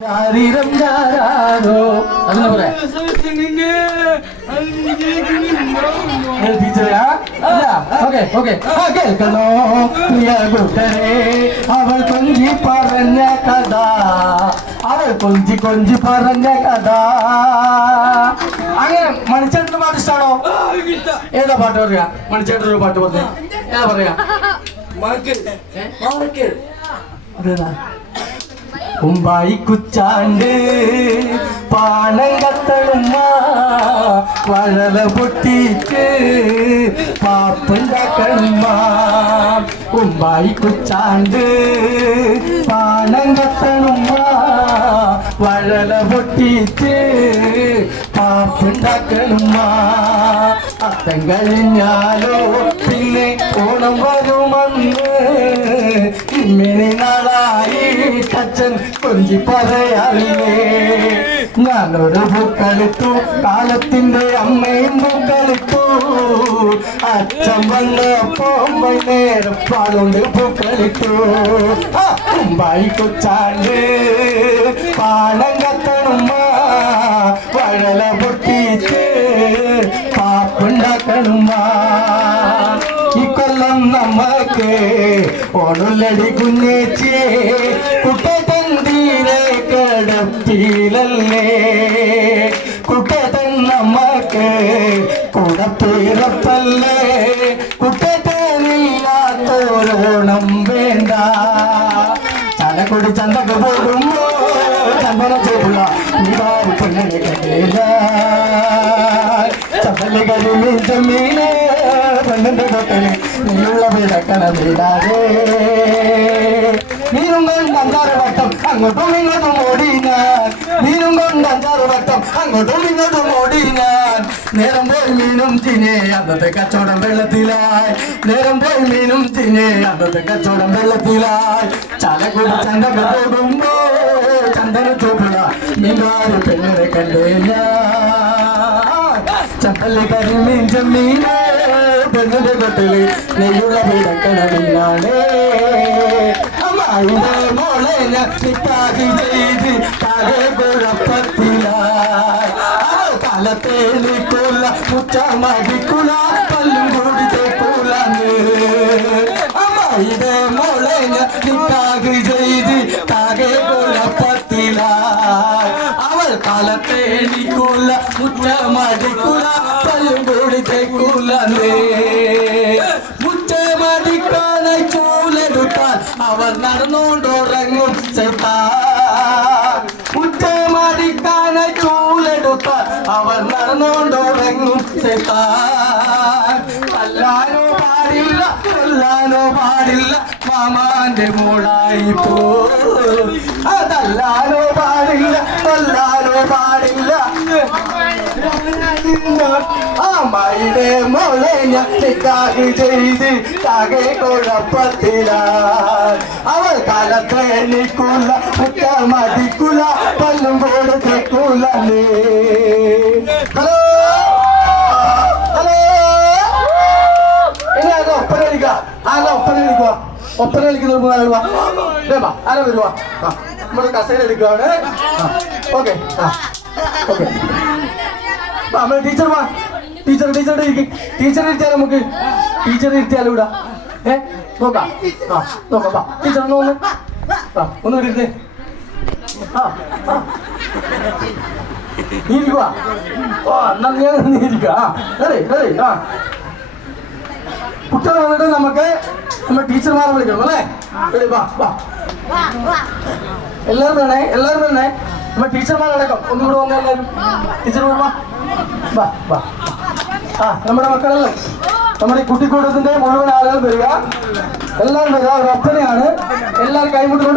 ശരീരം ഞാനാണോ അങ്ങനെ പറയാ ടീച്ചറാ അല്ല ഓക്കെ ഓക്കെ കേൾക്കണോ പ്രിയ കൂട്ടരെ അവൾ കൊഞ്ചി പറഞ്ഞ കഥ അവൾ കൊഞ്ചി കൊഞ്ചി പറഞ്ഞ കഥ അങ്ങനെ മണിച്ചേട്ടന്റെ പാട്ട് ഇഷ്ടാണോ ഏതാ പാട്ട് പറയാ മണിച്ചേട്ടൻ ഒരു പാട്ട് പറഞ്ഞേ ഏതാ പറയാ അതേതാ കുമ്പായി കുച്ചാണ്ട് പാണം കത്തളുമ്മ വഴല പൊട്ടിച്ച് പാപ്പുണ്ടാക്കണുമ്മ കുമ്പായി കുച്ചാണ്ട് പാണം കത്തളുമ്മ വഴല പൊട്ടിച്ച് പാപ്പുണ്ടാക്കണുമ്മ അത്തം കഴിഞ്ഞാലോ പിന്നെ ഓണം വരുമെന്ന് ഇമ്മിനി നാളായി അച്ഛൻ കൊഞ്ചി പറയാറില്ലേ ഞാനൊരു പൂക്കളിട്ടു കാലത്തിന്റെ അമ്മയും പൂക്കളിട്ടു അച്ഛൻ വന്നപ്പോ വൈകുന്നേരം പാലുണ്ട് പൂക്കളിട്ടു കുമ്പായി കൊച്ചാണ്ട് പാണം കത്തണുമ്മ വഴല പൊട്ടിച്ച് പാപ്പുണ്ടാക്കണുമ്മ ഇക്കൊല്ലം നമ്മക്ക് ഓണുള്ളടി കുഞ്ഞേച്ചിയെ കുട്ടത്തന്തീരെ കടപ്പിലല്ലേ കുട്ടത്തൻ നമ്മക്ക് കുടപ്പിറപ്പല്ലേ കുട്ടത്തനില്ലാത്തോരോണം വേണ്ട ചനക്കൊടി ചന്തക്ക് പോകുമ്പോ ചന്ദന ചോപ്പുള്ള നീവാരി പെണ്ണനെ കണ്ടേല ചപ്പല് കരിമീൻ ചെമ്മീനെ പെണ്ണിന്റെ കൊട്ടല് നീയുള്ള വീടക്കണ വീടാതെ നീനും കൊണ്ട് അഞ്ചാറ് വട്ടം അങ്ങോട്ടും ഇങ്ങോട്ടും ഓടി ഞാൻ നീനും കൊണ്ട് അഞ്ചാറ് വട്ടം അങ്ങോട്ടും ഇങ്ങോട്ടും ഓടി ഞാൻ നേരം പോയി മീനും ചിനെ അന്നത്തെ കച്ചവടം വെള്ളത്തിലായി നേരം പോയി മീനും ചിനെ അന്നത്തെ കച്ചവടം വെള്ളത്തിലായി ചാലക്കുടി ചന്തക്ക് പോകുമ്പോ ചന്ദന ചോപ്പുള്ള മീൻകാരി പെണ്ണിനെ കണ്ടേ ഞാൻ ചപ്പല് കരിമീൻ ചെമ്മീനെ പെണ്ണിന്റെ കൊട്ടില് നെയ്യുള്ള വീടക്കണ മീനാണ് അമ്മായിന്റെ മോളെ ഞാൻ നിക്കാഹി ചെയ്ത് കാലെ കുഴപ്പത്തിലായി അവൾ കാലത്തെ നിൽക്കൂല മുറ്റമടിക്കൂല പല്ലും കൂടി തേക്കൂലന്ന് അമ്മായിന്റെ മോളെ ഞാൻ നിക്കാഹി ചെയ്ത് കാലെ കുഴപ്പത്തിലായി അവൾ കാലത്തെ നിൽക്കൂല മുറ്റമടിക്കൂല പല്ലും കൂടി തേക്കൂലന്ന് മുറ്റമടിക്കാനായി ചൂലെടുത്താൽ അവർ നടന്നുകൊണ്ടുറങ്ങും സൈത്താൻ മുറ്റമടിക്കാനായി ചൂലെടുത്താൽ അവർ നടന്നുകൊണ്ടുറങ്ങും സൈത്താൻ തല്ലാനോ പാടില്ല കൊല്ലാനോ പാടില്ല മാമാന്റെ മോളായി പോ അതല്ലാനോ പാടില്ല കൊല്ലാനോ പാടില്ല അമ്മായിടെ മോളെ ഞാൻ നിക്കാഹി ചെയ്ത് കാകെ കുഴപ്പത്തിലായി അവൾ കാലത്തെ നിൽക്കൂല മുറ്റമടിക്കൂല പല്ലും കൂടെ തെക്കൂല ഹലോ ഹലോ ഇനി ആരോ ഒപ്പന കളിക്കുക ആരോ ഒപ്പന കളിക്കുക ഒപ്പന കളിക്കുന്ന ആരോ വരുവാ നമ്മുടെ കസേര എടുക്കുകയാണ് ഓക്കെ ഓക്കെ നമ്മളെ ടീച്ചർ വാ ടീച്ചറുടെ ഇരിക്കും ടീച്ചർ ഇരുത്തിയാൽ നമുക്ക് ടീച്ചർ ഇരുത്തിയാലും ഇവിടെ നോക്കാം നോക്കാം വാ ടീച്ചർ ഒന്ന് ഒന്ന് ഇരുത്തേ നീ ഇരിക്കുക ഓ എന്നാ നീ ഇരിക്കുക അതെ അതെ കുട്ടികൾ വന്നിട്ട് നമുക്ക് നമ്മൾ ടീച്ചർമാരെ വിളിക്കണം അല്ലേ വാ വാ എല്ലാവരും വേണേ നമ്മൾ ടീച്ചർമാരടക്കം ഒന്നും കൂടെ വന്ന എല്ലാവരും ടീച്ചർ വാ വാ വാ നമ്മുടെ മക്കളെല്ലാം നമ്മുടെ ഈ കുട്ടിക്കൂട്ടത്തിന്റെ മുഴുവൻ ആളുകൾ വരിക എല്ലാവരും വരിക ഒരു ഒപ്പനയാണ് എല്ലാവരും കൈമുട്ടുകൊണ്ട്